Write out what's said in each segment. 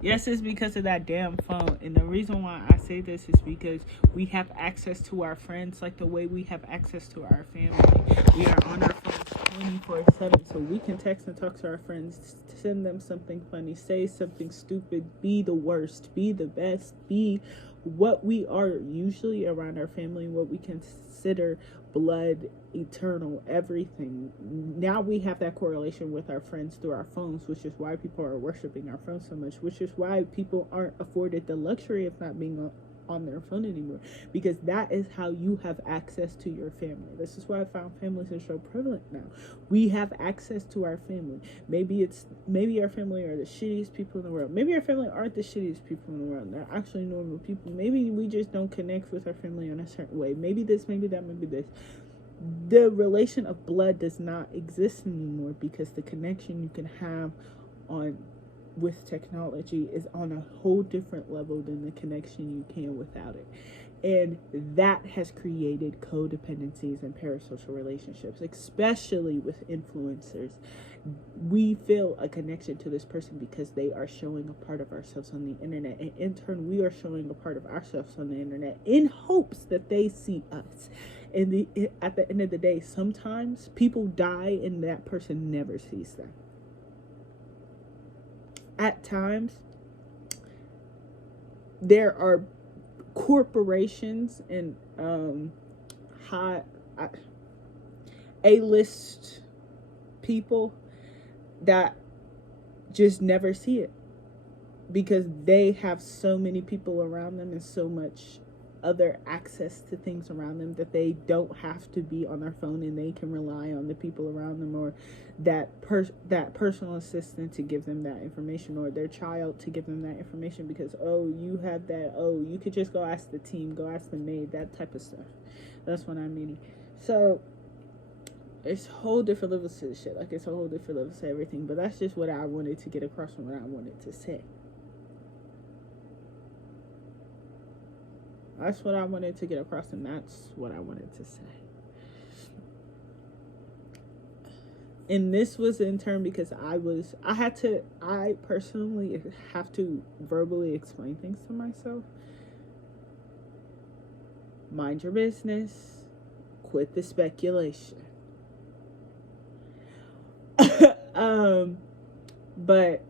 Yes, it's because of that damn phone. And the reason why I say this is because we have access to our friends like the way we have access to our family. We are on our phones 24/7, so we can text and talk to our friends, send them something funny, say something stupid, be the worst, be the best, be what we are usually around our family, what we consider blood, eternal, everything. Now we have that correlation with our friends through our phones, which is why people are worshiping our phones so much, which is why people aren't afforded the luxury of not being on their phone anymore, because that is how you have access to your family. This is why I found families are so prevalent now. We have access to our family. Maybe our family are the shittiest people in the world. Maybe our family aren't the shittiest people in the world. They're actually normal people. Maybe we just don't connect with our family in a certain way. Maybe this, maybe that, maybe this. The relation of blood does not exist anymore, because the connection you can have on with technology is on a whole different level than the connection you can without it. And that has created codependencies and parasocial relationships, especially with influencers. We feel a connection to this person because they are showing a part of ourselves on the internet, and in turn we are showing a part of ourselves on the internet in hopes that they see us. And at the end of the day, sometimes people die and that person never sees them. At times, there are corporations and high A-list people that just never see it, because they have so many people around them and so much other access to things around them that they don't have to be on their phone, and they can rely on the people around them, or that personal assistant to give them that information, or their child to give them that information, because you have that, you could just go ask the team, go ask the maid, that type of stuff. That's what I'm meaning. So it's whole different levels to the shit. Like, it's a whole different levels to everything. But that's just what I wanted to get across and what I wanted to say. That's what I wanted to get across, and that's what I wanted to say. And this was in turn because I personally have to verbally explain things to myself. Mind your business. Quit the speculation. But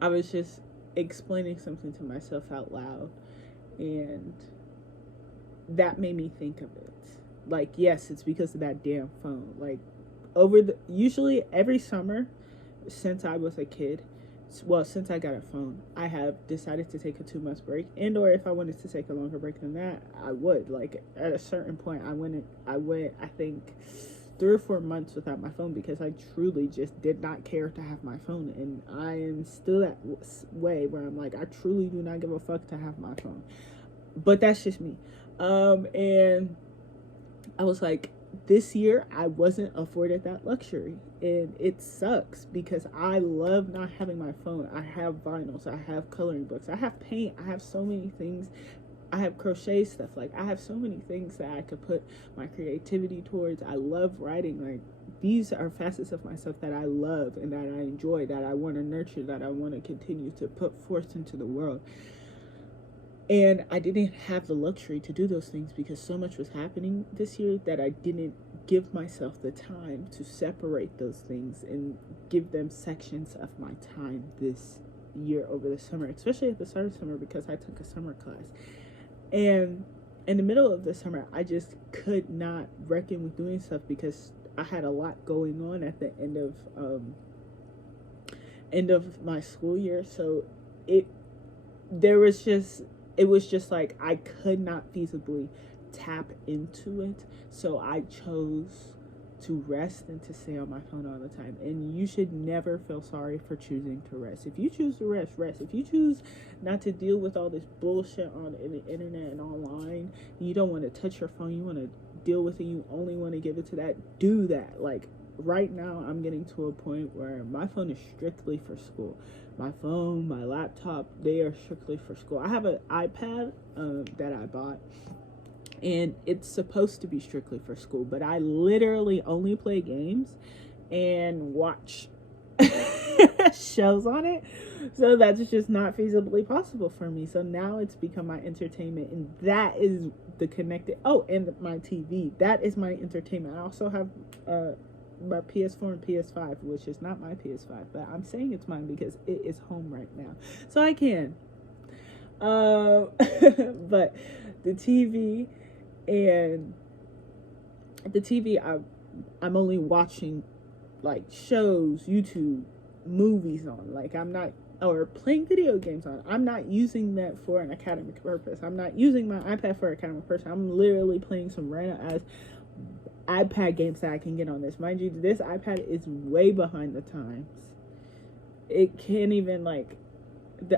I was just explaining something to myself out loud, and that made me think of it. Like, yes, it's because of that damn phone. Like, usually every summer since I was a kid, since I got a phone, I have decided to take a 2 month break, and or if I wanted to take a longer break than that, I would. Like, at a certain point, I went I think 3 or 4 months without my phone, because I truly just did not care to have my phone. And I am still that way where I'm like, I truly do not give a fuck to have my phone. But that's just me. And I was like, this year I wasn't afforded that luxury, and it sucks because I love not having my phone. I have vinyls, I have coloring books, I have paint, I have so many things. I have crochet stuff. Like, I have so many things that I could put my creativity towards. I love writing. Like, these are facets of myself that I love and that I enjoy, that I want to nurture, that I want to continue to put forth into the world. And I didn't have the luxury to do those things because so much was happening this year that I didn't give myself the time to separate those things and give them sections of my time this year over the summer, especially at the start of summer, because I took a summer class. And in the middle of the summer, I just could not reckon with doing stuff because I had a lot going on at the end of my school year. So it was just like I could not feasibly tap into it. So I chose to rest and to stay on my phone all the time. And you should never feel sorry for choosing to rest. If you choose to rest. If you choose not to deal with all this bullshit on the internet and online, and you don't want to touch your phone, you want to deal with it, you only want to give it to that, do that. Like, right now, I'm getting to a point where my phone is strictly for school. My phone, my laptop, they are strictly for school. I have an iPad that I bought, and it's supposed to be strictly for school, but I literally only play games and watch shows on it. So that's just not feasibly possible for me. So now it's become my entertainment, and that is the connected. Oh, and my TV. That is my entertainment. I also have my PS4 and PS5, which is not my PS5, but I'm saying it's mine because it is home right now, so I can. But the TV and the TV, I'm only watching like shows, YouTube, movies on. Like I'm not, or playing video games on. I'm not using that for an academic purpose. I'm not using my iPad for an academic purpose. I'm literally playing some random ass iPad games that I can get on this. Mind you, this iPad is way behind the times. It can't even like.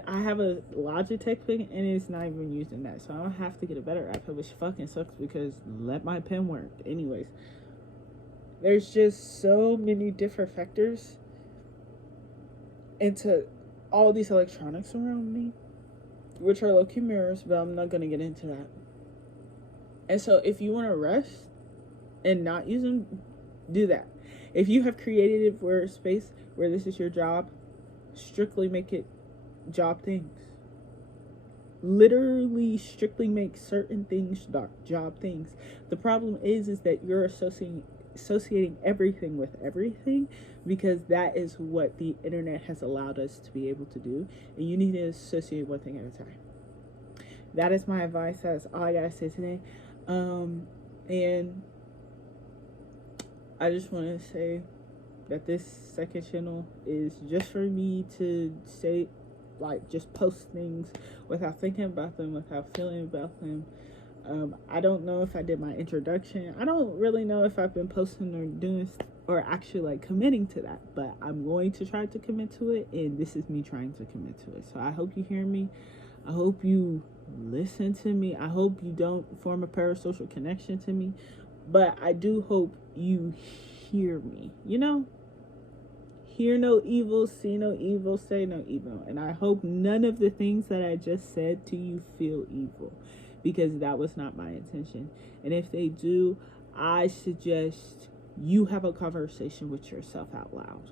I have a Logitech thing and it's not even using that, so I don't have to get a better iPad, which fucking sucks because let my pen work. Anyways, there's just so many different factors into all these electronics around me, which are low-key mirrors, but I'm not gonna get into that. And so if you want to rest and not use them, do that. If you have created a workspace where this is your job, strictly make it job things. Literally strictly make certain things job things. The problem is that you're associating everything with everything, because that is what the internet has allowed us to be able to do, and you need to associate one thing at a time. That is my advice. That's all I gotta say today. And I just want to say that this second channel is just for me to say, like, just post things without thinking about them, without feeling about them. I don't know if I did my introduction. I don't really know if I've been posting or doing or actually like committing to that, but I'm going to try to commit to it, and this is me trying to commit to it. So I hope you hear me. I hope you listen to me. I hope you don't form a parasocial connection to me, but I do hope you hear me, you know? Hear no evil, see no evil, say no evil. And I hope none of the things that I just said to you feel evil, because that was not my intention. And if they do, I suggest you have a conversation with yourself out loud.